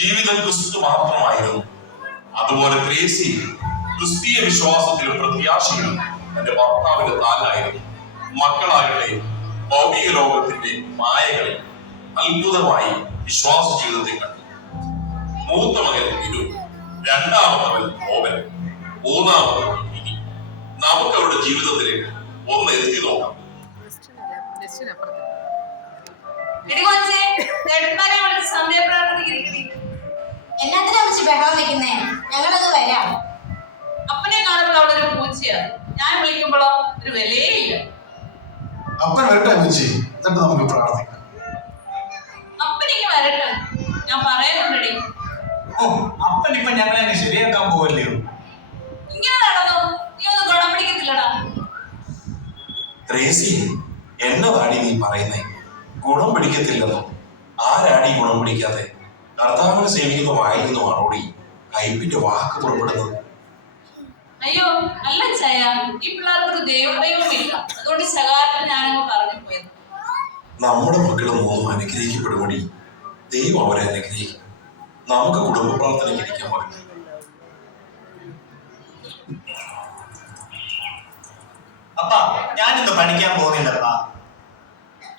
ജീവിതം ക്രിസ്തു മാത്രമായിരുന്നു. അതുപോലെ ത്രേസി ക്രിസ്തീയ വിശ്വാസത്തിലും പ്രത്യാശയിലും തന്റെ ഭർത്താവിന്റെ താങ്ങായിരുന്നു. മക്കളാകട്ടെ ഭൗതിക ലോകത്തിന്റെ മായകളിൽ അത്ഭുതമായി വിശ്വാസ ജീവിതത്തെ കണ്ടു. മൂത്ത മകൻ വിനു, രണ്ടാമത്തവൻ ഓവൻ, മൂന്നാമത്തവൻ ഇനി. നമുക്ക് അവരുടെ ജീവിതത്തിലേക്ക് ഒന്ന് എത്തി നോക്കാം. എന്നാത്തിനാ വെച്ച് ബഹളം വെക്കുന്നേ? ഞങ്ങളത് വരാം. അപ്പനെ കാണുമ്പോൾ അവിടെ ഒരു പൂച്ചയാ, ഞാൻ വിളിക്കുമ്പോഴോ ഒരു വിലയേ ഇല്ല. അപ്പൻ വരട്ടെ അമ്മച്ചി, എന്നിട്ട് നമുക്ക് പ്രാർത്ഥിക്കാം. അപ്പനിക്ക് വരട്ടെ, ഞാൻ പറയുന്നുണ്ടടി. ഓ, അപ്പൻ ഇപ്പൊ ഞങ്ങളെ ശരിയാക്കാൻ പോവല്ലയോ? ഇങ്ങനെ നടന്നോ? നീ ഒന്നും ഗുണം പിടിക്കത്തില്ലടാ. ത്രേസി, എന്നതാടി നീ പറയുന്നേ? ഗുണം പിടിക്കത്തില്ലെന്നോ? ആരാടി ഗുണം പിടിക്കാതെ? കർത്താവിനെ സേവിക്കുന്ന വായിക്കുന്ന മറുപടി കൈപ്പിന്റെ വാക്ക് പുറപ്പെടുന്നത്. അയ്യോ അല്ല ചായ, ഈ പിള്ളേർക്കൊരു ദൈവമില്ല, അതുകൊണ്ട് ശകാരത്തിന് ഞാനങ്ങ് പറഞ്ഞു പോയത്. നമ്മുടെ മക്കള് മൂന്നും അനുഗ്രഹിക്കപ്പെടുമടി. ദൈവം അവരെ അനുഗ്രഹിക്കും. നമുക്ക് കുടുംബ പ്രാർത്ഥനയ്ക്ക് ഇരിക്കാൻ പറഞ്ഞു. അപ്പാ, ഞാനിന്ന് പഠിക്കാൻ പോകുന്നില്ലപ്പാ.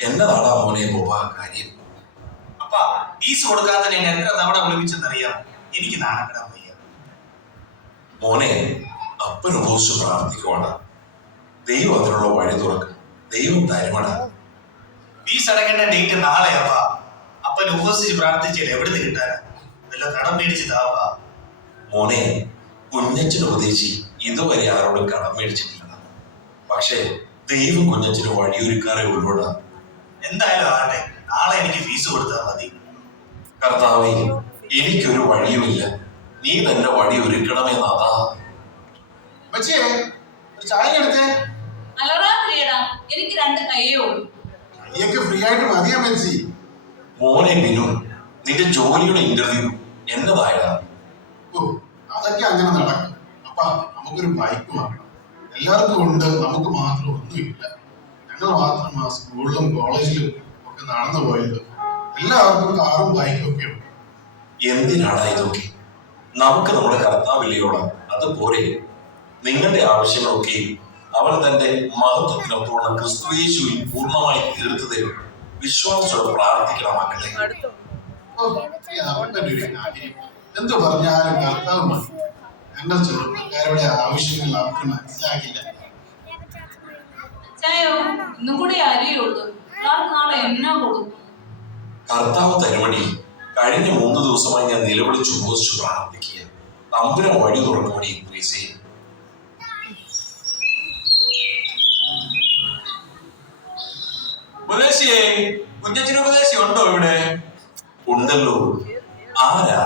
എന്നതാടാ മോനെ പോവാ കാര്യം? അപ്പാ, ഫീസ് കൊടുക്കാതെ ഞാൻ എത്ര തവണ വിളിപ്പിച്ചെന്നറിയാം. എനിക്ക് നാണക്കെടാൻ വയ്യ. മോനെ, അപ്പൻ ഉപയോഗിച്ച് പ്രാർത്ഥിക്കുവാടാ. ദൈവം അതിനുള്ള വഴി തുറക്കും. ദൈവം തരുമടാ. Fees അടക്കേണ്ട date നാളെയാപ്പാ. അപ്പൻ ഉപവസിച്ച് പ്രാർത്ഥിച്ചാൽ എവിടുന്ന് കിട്ടാനാ? വല്ല കടം മേടിച്ച് താവാ. മോനെ, കുഞ്ഞച്ചന് ഉപദേശി ഇതുവരെ ആരോടും കടം മേടിച്ചിട്ടില്ല. പക്ഷേ ദൈവം കുഞ്ഞച്ചന് വഴിയൊരുക്കാറേ ഉള്ളൂടാ. എന്തായാലും ആകട്ടെ, നാളെ എനിക്ക് ഫീസ് കൊടുത്താൽ മതി. കർത്താവേ, എനിക്കൊരു വഴിയുമില്ല, നീ തന്നെ വഴി ഒരുക്കണമെന്നാ. അമ്മച്ചിയെ, ഒരു ചായ എടുത്തേ. അലറാതിരിയടാ, എനിക്ക് രണ്ട് കയ്യേ ഉള്ളൂ. കൈയൊക്കെ ഫ്രീ ആയിട്ട് മതി അമ്മച്ചി. മോനെ ബിനു, നിന്റെ ജോലിയുടെ ഇന്റർവ്യൂ എന്നതായതാ? ഓ, അതൊക്കെ അങ്ങനെ നടക്കും. അപ്പാ, നമുക്കൊരു ബൈക്ക് വാങ്ങണം. എല്ലാവർക്കും ഉണ്ട്, നമുക്ക് മാത്രം ഒന്നുമില്ല. ഞങ്ങൾ മാത്രം സ്കൂളിലും കോളേജിലും ഒക്കെ നടന്നു പോയത്. എല്ലാവർക്കും കാറും ബൈക്കും ഒക്കെ ഉണ്ട്. എന്തിനാടാ ഇതൊക്കെ? നമുക്ക് നമ്മുടെ കർത്താവില്ലയോടാ, അത് പോരെ? നിങ്ങളുടെ ആവശ്യങ്ങളൊക്കെ അവൻ തന്റെ മഹത്വത്തിനൊത്തോളം ക്രിസ്തുയേശുവിൽ പൂർണ്ണമായി തീർത്തു തരും. വിശ്വാസത്തോടെ പ്രാർത്ഥിക്കണം മക്കളെ. എന്തു പറഞ്ഞാലും കർത്താവ് മതി. ഞങ്ങൾ ചെറുപ്പക്കാരുടെ ആവശ്യങ്ങൾ അവർക്ക് മനസ്സിലാക്കില്ല. ചായോ ഇന്നും കൂടി അരിയുള്ളൂ, നാളെ എന്നാ കൊടുക്കും? കർത്താവ് തരുമടി. കഴിഞ്ഞ 3 ദിവസമായി ഞാൻ നിലവിളിച്ചു ഉപവസിച്ചു പ്രാർത്ഥിക്കുക. തമ്പുരാൻ വഴി തുറക്കുമടി. ഉപദേശിയേ, കുഞ്ഞച്ചന് ഉപദേശി ഉണ്ടോ ഇവിടെ? ഉണ്ടല്ലോ. ആരാ?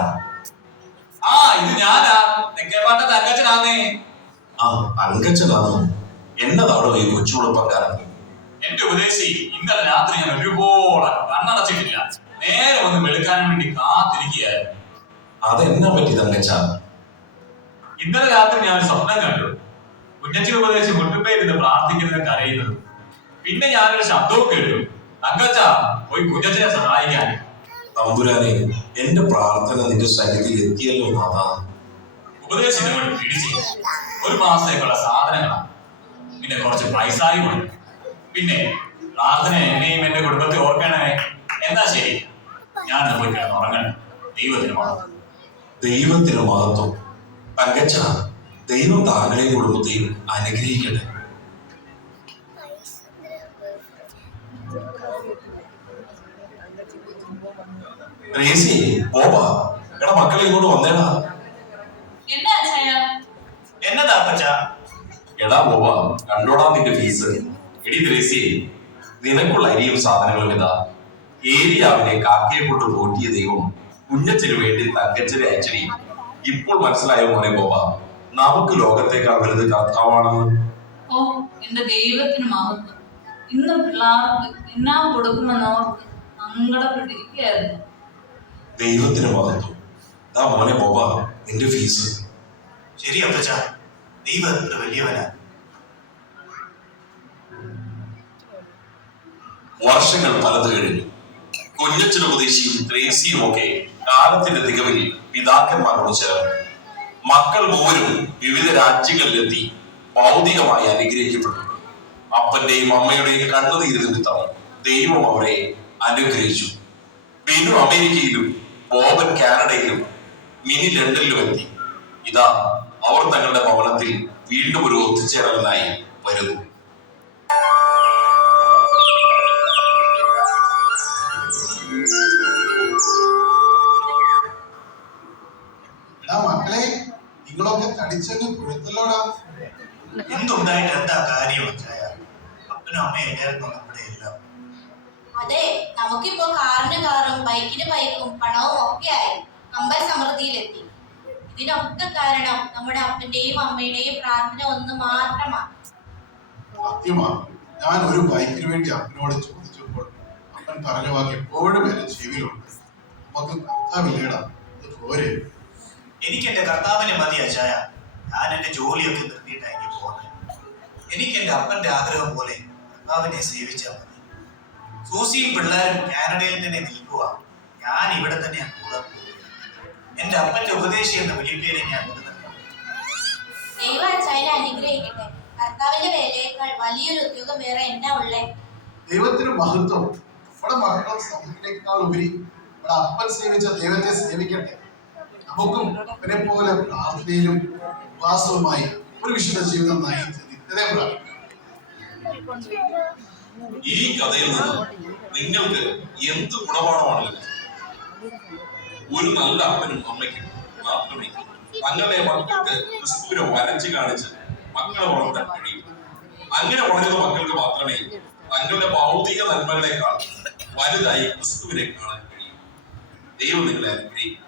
ആ, ഇത് ഞാനാ, തെക്കേപ്പാട്ട തങ്കച്ചനാന്നേ. ആ, അങ്കച്ചനാണോ? എന്നതാണോ ഈ കൊച്ചുകുളപ്പക്കാരൻ? എന്റെ ഉപദേശി, ഇന്നലെ രാത്രി ഞാൻ ഒരുപാട് കണ്ണടച്ചിട്ടില്ല. നേരെ ഒന്ന് വെളുക്കാനും വേണ്ടി കാത്തിരിക്കുകയായിരുന്നു. അതെന്നാ പറ്റി തങ്കച്ച? ഇന്നലെ രാത്രി ഞാൻ ഒരു സ്വപ്നം കണ്ടു. കുഞ്ഞച്ചന് ഉപദേശി മുട്ടുപേരുന്ന് പ്രാർത്ഥിക്കുന്നത് കരയുന്നത്. പിന്നെ ഞാനൊരു ശബ്ദവും കേട്ടു, തങ്കച്ച പോയി കുഞ്ഞച്ചനെ സഹായിക്കാൻ. തമ്പുരാനെ, എന്റെ പ്രാർത്ഥന നിന്റെ സന്നിധിയിൽ എത്തിയല്ലോ നാഥാ. ഉപദേശിനെ കൊണ്ട് പിടിച്ച് 1 മാസത്തേക്കുള്ള സാധനങ്ങളാണ്, പിന്നെ കുറച്ച് പൈസായും ഉണ്ട്. പിന്നെ പ്രാർത്ഥന എന്നെയും എന്റെ കുടുംബത്തെ ഓർക്കണമേ. എന്നാ ശരി, ഞാൻ പോയി കിടന്നുറങ്ങണം. ദൈവത്തിന് മഹത്വം. ദൈവത്തിന് മഹത്വം. തങ്കച്ച, ദൈവം താങ്കളെയും കുടുംബത്തെയും അനുഗ്രഹിക്കട്ടെ. റേസി, പോവാ. എടാ മക്കളെ ഇങ്ങോട്ട് വന്നേടാ. എന്നാ ചായ? എന്നതാ അപ്പച്ച? എടാ പോവാ, കണ്ടോടാ നിന്റെ ഫീസ്. എടി ത്രേസി, നിനക്കുള്ള അരിയും സാധനങ്ങളും ഇതാ. ഏരിയാവിനെ കാക്കയെ കൊണ്ട് പോറ്റിയ ദൈവം കുഞ്ഞച്ചന് വേണ്ടി തങ്കച്ചനെ അയച്ചടി. ഇപ്പോൾ മനസ്സിലായോ മോനെ പോവാ, നമുക്ക് ലോകത്തേക്കാൾ വലുത് കർത്താവാണെന്ന്. ഓ, എന്റെ ദൈവത്തിന് മഹത്വം. ഇന്ന് പിള്ളേർക്ക് എന്നാ കൊടുക്കുമെന്നോർക്ക് സങ്കടപ്പെട്ടിരിക്കുകയായിരുന്നു. ദൈവത്തിന് മഹത്വം. ദാ മോനെ പോവാ, നിന്റെ ഫീസ്. ശരി അപ്പച്ച, ദൈവം എത്ര വലിയവനാ. വർഷങ്ങൾ പലത് കഴിഞ്ഞു. കുഞ്ഞച്ചൻ ഉപദേശിയും ത്രേസിയും ഒക്കെ കാലത്തിന്റെ തികവിൽ പിതാക്കന്മാരോട് ചേർന്നു. മക്കൾ മൂവരും വിവിധ രാജ്യങ്ങളിലെത്തി ഭൗതികമായി അനുഗ്രഹിക്കപ്പെട്ടു. അപ്പന്റെയും അമ്മയുടെയും കണ്ണുനീര് നിമിത്തം ദൈവം അവരെ അനുഗ്രഹിച്ചു. ബിനു അമേരിക്കയിലും ബോബൻ കാനഡയിലും മിനി ലണ്ടനിലും എത്തി. ഇതാ അവർ തങ്ങളുടെ ഭവനത്തിൽ വീണ്ടും ഒരു ഒത്തുചേരലിനായി വരുന്നു. എടാ മക്കളെ, നിങ്ങളൊക്കെ തടിച്ചങ്ങ് കൊഴുത്തല്ലോടാ. എന്തുണ്ടായിട്ട് എന്താ കാര്യം അച്ചായ? അപ്പനും അമ്മയും എല്ലാവർക്കും നമ്മുടെ എല്ലാം. അതെ, നമുക്കിപ്പോ കാറിന് കാറും ബൈക്കിന് ബൈക്കും പണവും ഒക്കെ ആയി കമ്പൽ സമൃദ്ധിയിലെത്തി. ഇതിനൊക്കെ കാരണം നമ്മുടെ അപ്പന്റെയും അമ്മയുടെയും പ്രാർത്ഥന ഒന്ന് മാത്രമാണ്. സത്യമാണ്. ഞാൻ ഒരു ബൈക്കിന് വേണ്ടി അപ്പനോട് ചോദിച്ചപ്പോൾ അപ്പൻ പറഞ്ഞ വാക്ക് എപ്പോഴും എന്റെ ചെവിയിലുണ്ട്. നമുക്ക് കർത്താവില്ലേടാ, ഇത് പോരെ. എനിക്ക് എന്റെ കർത്താവിനെ മതി അച്ചായ. ഞാൻ എന്റെ ജോലിയൊക്കെ നിർത്തിയിട്ടായിരിക്കും പോകുന്നത്. എനിക്ക് എന്റെ അപ്പന്റെ ആഗ്രഹം പോലെ കർത്താവിനെ സേവിച്ചാൽ മതി. സൂസിയും പിള്ളേരും കാനഡയിൽ തന്നെ നിൽക്കുക, ഞാൻ ഇവിടെ തന്നെയാണ് കൂടെ. എന്റെ അപ്പന്റെ ഉപദേശി എന്ന വിളിപ്പേരെ ഞാൻ നിലനിർത്തും. ദൈവ അച്ചായനെ അനുഗ്രഹിക്കട്ടെ. കർത്താവിന്റെ വേലയേക്കാൾ വലിയൊരു ഉദ്യോഗം വേറെ എന്നാ ഉള്ളേ? ദൈവത്തിന് മഹത്വം. നമ്മുടെ മക്കൾ സമയത്തേക്കാൾ ഉപരി നമ്മുടെ അപ്പൻ സേവിച്ച ദൈവത്തെ സേവിക്കട്ടെ. നമുക്കും അവരെ പോലെ പ്രാർത്ഥനയിലും ഉപവാസവുമായി ഒരു വിശുദ്ധ ജീവിതം നയിച്ച് നിത്യത പ്രാപിക്കാം. ഈ കഥയിൽ നിന്ന് നിങ്ങൾക്ക് എന്ത് ഗുണപാഠമാണ് ലഭിച്ചത്? ഒരു നല്ല അപ്പനും അമ്മയ്ക്കും മാത്രമേ തങ്ങളുടെ മക്കൾക്ക് ക്രിസ്തുവിനെ വരച്ചു കാണിച്ച് മക്കളെ വളർത്താൻ കഴിയൂ. അങ്ങനെ വളരുന്ന മക്കൾക്ക് മാത്രമേ തങ്ങളുടെ ഭൗതിക നന്മകളെക്കാൾ വലുതായി ക്രിസ്തുവിനെ കാണാൻ കഴിയൂ. ദൈവം നിങ്ങളെ അനുഗ്രഹിക്കും.